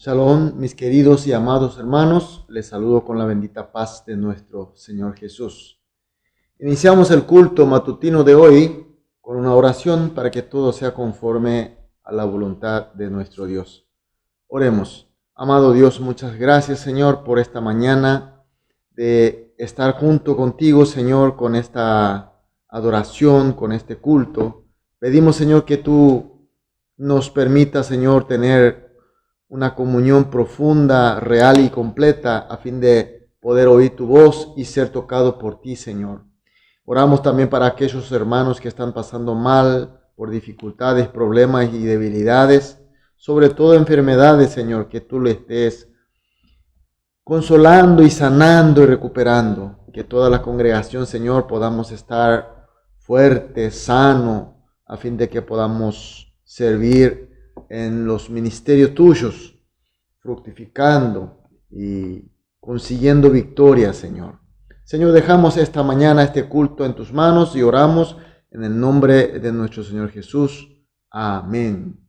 Shalom, mis queridos y amados hermanos, les saludo con la bendita paz de nuestro Señor Jesús. Iniciamos el culto matutino de hoy con una oración para que todo sea conforme a la voluntad de nuestro Dios. Oremos. Amado Dios, muchas gracias, Señor, por esta mañana de estar junto contigo, Señor, con esta adoración, con este culto. Pedimos, Señor, que tú nos permitas, Señor, tener una comunión profunda, real y completa a fin de poder oír tu voz y ser tocado por ti, Señor. Oramos también para aquellos hermanos que están pasando mal por dificultades, problemas y debilidades, sobre todo enfermedades, Señor, que tú le estés consolando y sanando y recuperando. Que toda la congregación, Señor, podamos estar fuerte, sano, a fin de que podamos servir en los ministerios tuyos, fructificando y consiguiendo victoria, Señor. Señor, dejamos esta mañana este culto en tus manos y oramos en el nombre de nuestro Señor Jesús. Amén.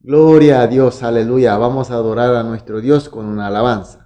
Gloria a Dios, aleluya. Vamos a adorar a nuestro Dios con una alabanza.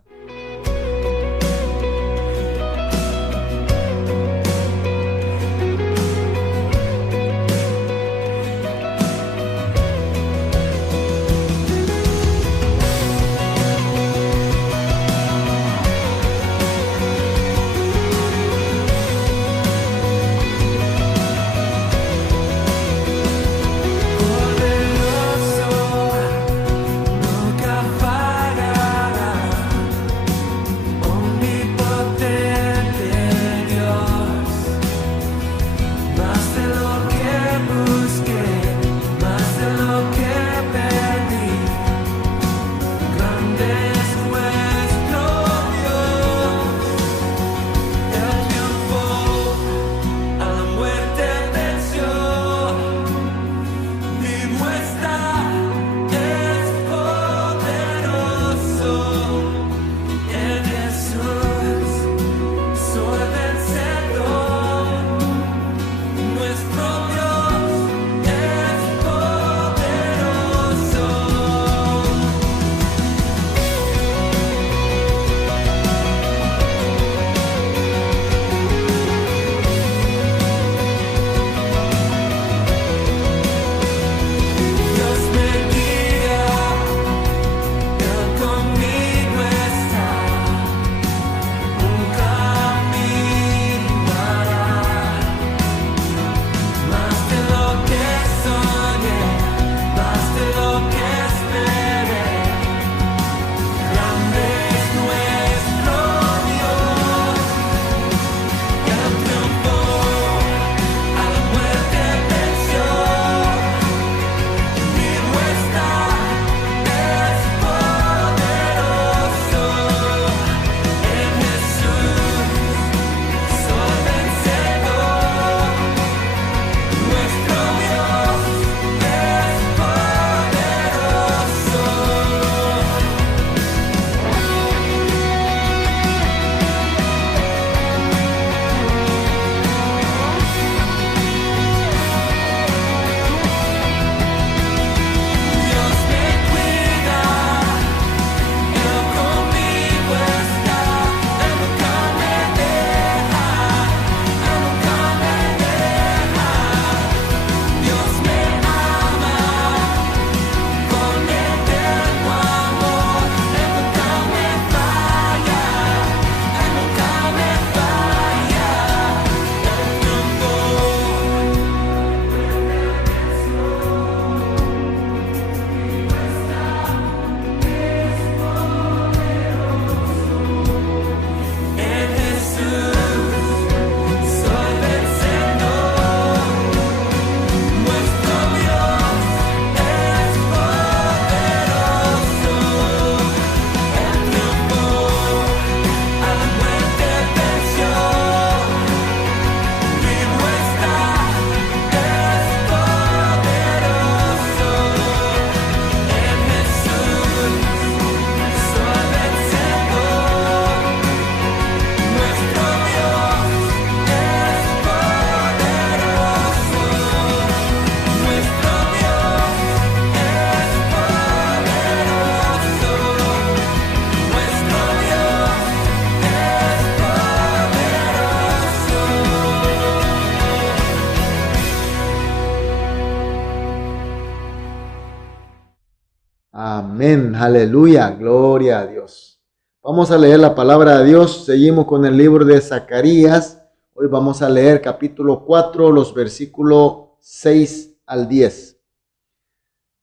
Amén. Aleluya. Gloria a Dios. Vamos a leer la palabra de Dios. Seguimos con el libro de Zacarías. Hoy vamos a leer capítulo 4, los versículos 6 al 10.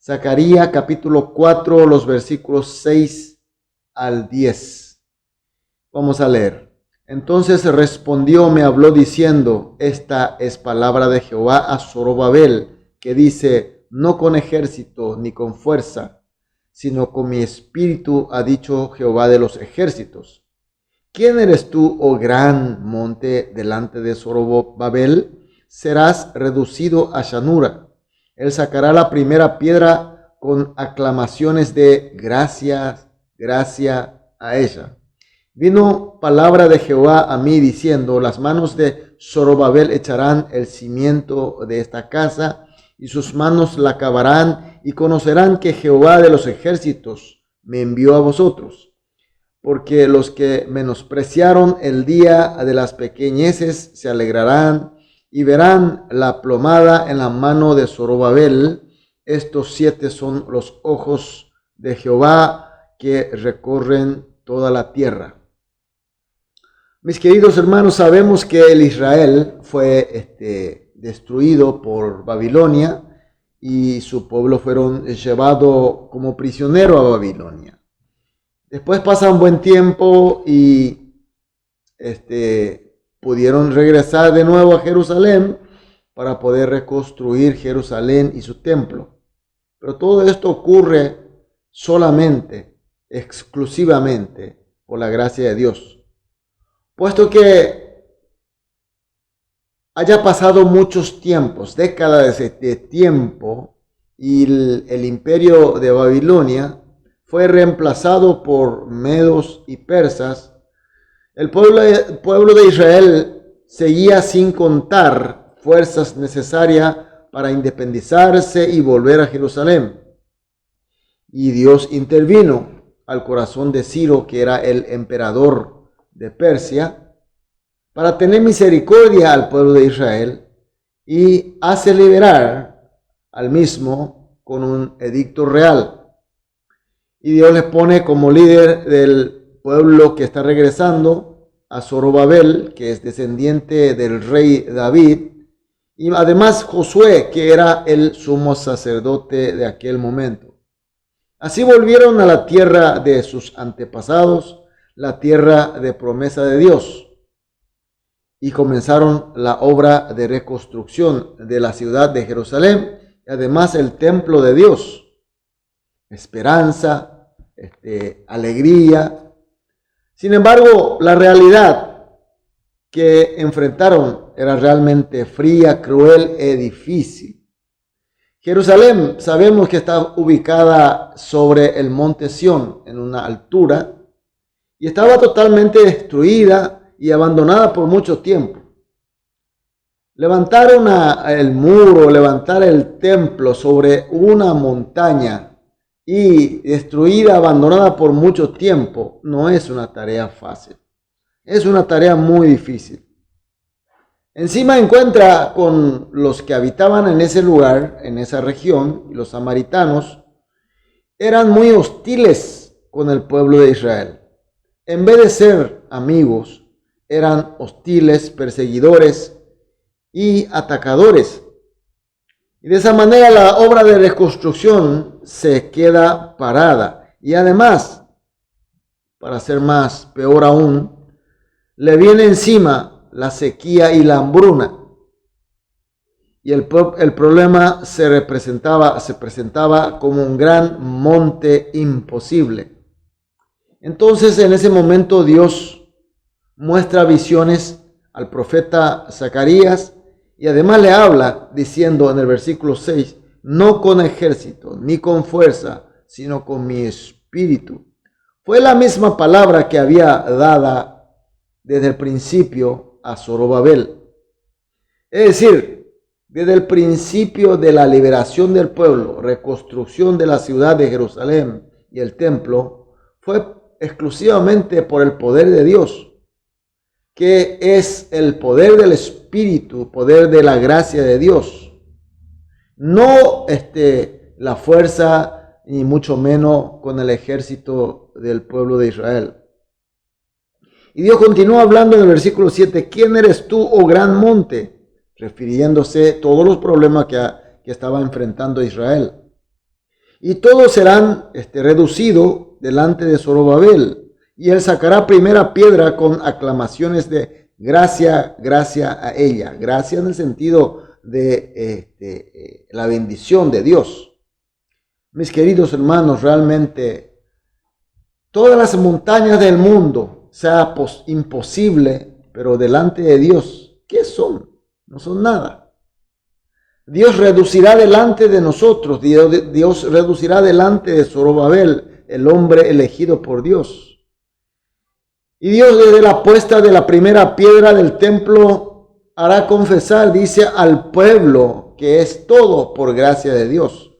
Zacarías capítulo 4, los versículos 6 al 10. Vamos a leer. Entonces respondió, me habló diciendo, esta es palabra de Jehová a Zorobabel, que dice, no con ejército ni con fuerza, sino con mi espíritu, ha dicho Jehová de los ejércitos. ¿Quién eres tú, oh gran monte, delante de Zorobabel? Serás reducido a llanura. Él sacará la primera piedra con aclamaciones de gracias, gracia a ella. Vino palabra de Jehová a mí diciendo, las manos de Zorobabel echarán el cimiento de esta casa, y sus manos la acabarán, y conocerán que Jehová de los ejércitos me envió a vosotros. Porque los que menospreciaron el día de las pequeñeces se alegrarán, y verán la plomada en la mano de Zorobabel. Estos 7 son los ojos de Jehová que recorren toda la tierra. Mis queridos hermanos, sabemos que el Israel fue destruido por Babilonia y su pueblo fueron llevados como prisionero a Babilonia. Después pasa un buen tiempo y pudieron regresar de nuevo a Jerusalén para poder reconstruir Jerusalén y su templo. Pero todo esto ocurre solamente, exclusivamente por la gracia de Dios. Puesto que haya pasado muchos tiempos, décadas de tiempo, y el imperio de Babilonia fue reemplazado por medos y persas, el pueblo de Israel seguía sin contar fuerzas necesarias para independizarse y volver a Jerusalén. Y Dios intervino al corazón de Ciro, que era el emperador de Persia, para tener misericordia al pueblo de Israel, y hace liberar al mismo con un edicto real. Y Dios les pone como líder del pueblo que está regresando a Zorobabel, que es descendiente del rey David, y además Josué, que era el sumo sacerdote de aquel momento. Así volvieron a la tierra de sus antepasados, la tierra de promesa de Dios, y comenzaron la obra de reconstrucción de la ciudad de Jerusalén y además el templo de Dios. Esperanza, alegría. Sin embargo, la realidad que enfrentaron era realmente fría, cruel y difícil. Jerusalén sabemos que está ubicada sobre el monte Sión, en una altura, y estaba totalmente destruida y abandonada por mucho tiempo. Levantaron el muro, levantar el templo sobre una montaña y destruida, abandonada por mucho tiempo, no es una tarea fácil. Es una tarea muy difícil. Encima encuentra con los que habitaban en ese lugar, en esa región, los samaritanos, eran muy hostiles con el pueblo de Israel. En vez de ser amigos, eran hostiles, perseguidores y atacadores. Y de esa manera la obra de reconstrucción se queda parada. Y además, para ser más peor aún, le viene encima la sequía y la hambruna. Y el problema se presentaba como un gran monte imposible. Entonces, en ese momento, Dios muestra visiones al profeta Zacarías y además le habla diciendo en el versículo 6, no con ejército ni con fuerza, sino con mi espíritu. Fue la misma palabra que había dada desde el principio a Zorobabel. Es decir, desde el principio de la liberación del pueblo, reconstrucción de la ciudad de Jerusalén y el templo, fue exclusivamente por el poder de Dios, que es el poder del Espíritu, poder de la gracia de Dios. No la fuerza ni mucho menos con el ejército del pueblo de Israel. Y Dios continúa hablando en el versículo 7, ¿quién eres tú, oh gran monte? Refiriéndose a todos los problemas que estaba enfrentando Israel. Y todos serán reducidos delante de Zorobabel, y él sacará primera piedra con aclamaciones de gracia, gracia a ella. Gracia en el sentido de la bendición de Dios. Mis queridos hermanos, realmente todas las montañas del mundo sea imposible, pero delante de Dios, ¿qué son? No son nada. Dios reducirá delante de nosotros, Dios reducirá delante de Zorobabel, el hombre elegido por Dios. Y Dios desde la puesta de la primera piedra del templo hará confesar, dice, al pueblo que es todo por gracia de Dios.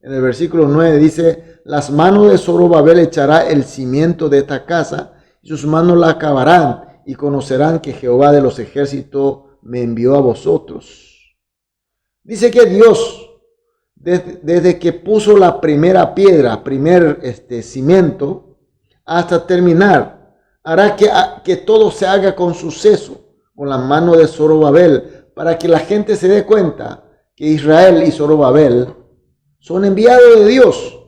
En el versículo 9 dice, las manos de Zorobabel echará el cimiento de esta casa, y sus manos la acabarán, y conocerán que Jehová de los ejércitos me envió a vosotros. Dice que Dios, desde que puso la primera piedra, cimiento, hasta terminar, hará que todo se haga con suceso, con la mano de Zorobabel, para que la gente se dé cuenta que Israel y Zorobabel son enviados de Dios.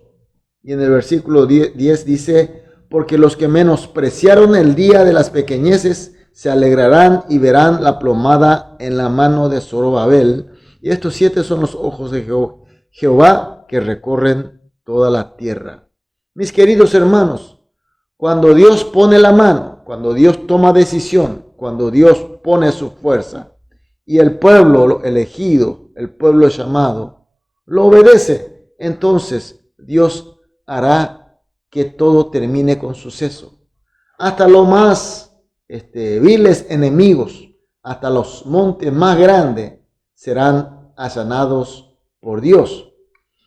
Y en el versículo 10 dice, porque los que menospreciaron el día de las pequeñeces se alegrarán y verán la plomada en la mano de Zorobabel. Y estos 7 son los ojos de Jehová que recorren toda la tierra. Mis queridos hermanos, cuando Dios pone la mano, cuando Dios toma decisión, cuando Dios pone su fuerza, y el pueblo elegido, el pueblo llamado, lo obedece, entonces Dios hará que todo termine con suceso. Hasta los más viles enemigos, hasta los montes más grandes, serán allanados por Dios.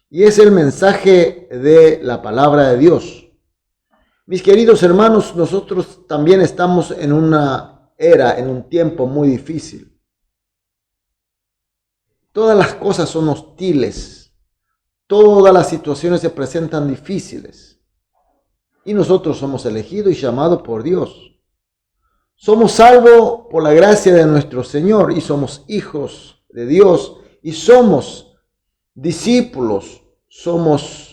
Y es el mensaje de la palabra de Dios. Mis queridos hermanos, nosotros también estamos en una era, en un tiempo muy difícil. Todas las cosas son hostiles. Todas las situaciones se presentan difíciles. Y nosotros somos elegidos y llamados por Dios. Somos salvos por la gracia de nuestro Señor y somos hijos de Dios y somos discípulos, somos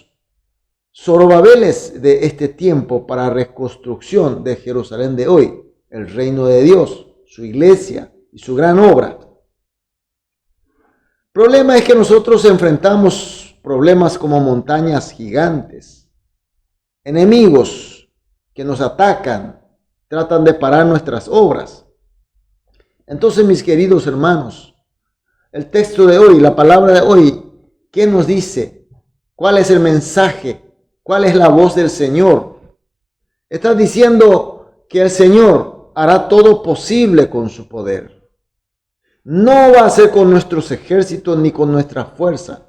Zorobabeles de este tiempo para reconstrucción de Jerusalén de hoy, el reino de Dios, su iglesia y su gran obra. El problema es que nosotros enfrentamos problemas como montañas gigantes, enemigos que nos atacan, tratan de parar nuestras obras. Entonces, mis queridos hermanos, el texto de hoy, la palabra de hoy, ¿qué nos dice? ¿Cuál es el mensaje? ¿Cuál es la voz del Señor? Está diciendo que el Señor hará todo posible con su poder. No va a ser con nuestros ejércitos ni con nuestra fuerza.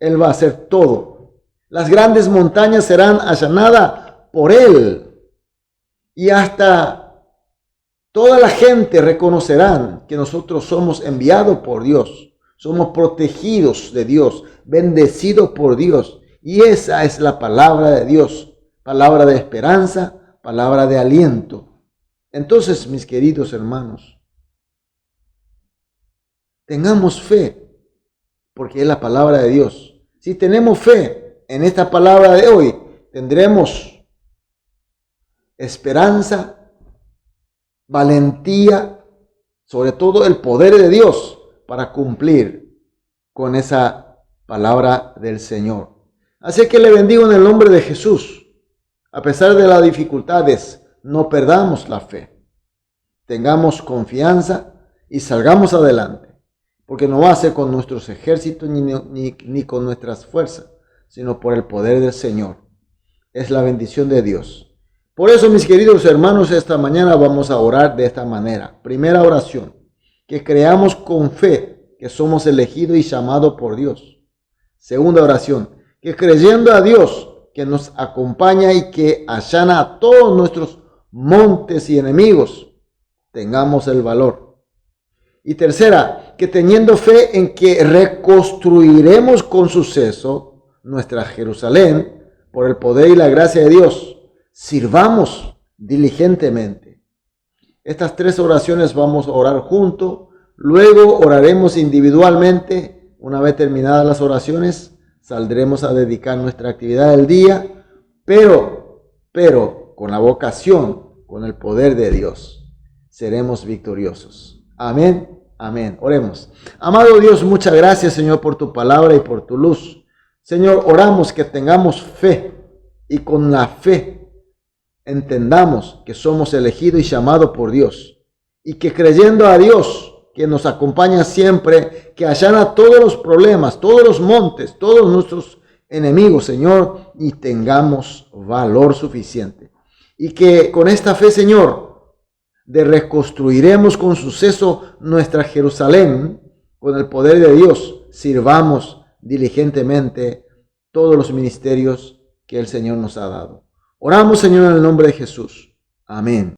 Él va a hacer todo. Las grandes montañas serán allanadas por Él. Y hasta toda la gente reconocerán que nosotros somos enviados por Dios. Somos protegidos de Dios, bendecidos por Dios. Y esa es la palabra de Dios, palabra de esperanza, palabra de aliento. Entonces, mis queridos hermanos, tengamos fe, porque es la palabra de Dios. Si tenemos fe en esta palabra de hoy, tendremos esperanza, valentía, sobre todo el poder de Dios para cumplir con esa palabra del Señor. Así que le bendigo en el nombre de Jesús. A pesar de las dificultades, no perdamos la fe. Tengamos confianza y salgamos adelante. Porque no va a ser con nuestros ejércitos ni con nuestras fuerzas, sino por el poder del Señor. Es la bendición de Dios. Por eso, mis queridos hermanos, esta mañana vamos a orar de esta manera. Primera oración, que creamos con fe que somos elegidos y llamados por Dios. Segunda oración, que creyendo a Dios que nos acompaña y que allana a todos nuestros montes y enemigos, tengamos el valor. Y tercera, que teniendo fe en que reconstruiremos con suceso nuestra Jerusalén, por el poder y la gracia de Dios, sirvamos diligentemente. Estas 3 oraciones vamos a orar juntos, luego oraremos individualmente. Una vez terminadas las oraciones, saldremos a dedicar nuestra actividad del día, pero con la vocación, con el poder de Dios, seremos victoriosos. Amén, amén. Oremos. Amado Dios, muchas gracias, Señor, por tu palabra y por tu luz. Señor, oramos que tengamos fe y con la fe entendamos que somos elegidos y llamados por Dios, y que creyendo a Dios, que nos acompaña siempre, que allana todos los problemas, todos los montes, todos nuestros enemigos, Señor, y tengamos valor suficiente. Y que con esta fe, Señor, reconstruiremos con suceso nuestra Jerusalén, con el poder de Dios, sirvamos diligentemente todos los ministerios que el Señor nos ha dado. Oramos, Señor, en el nombre de Jesús. Amén.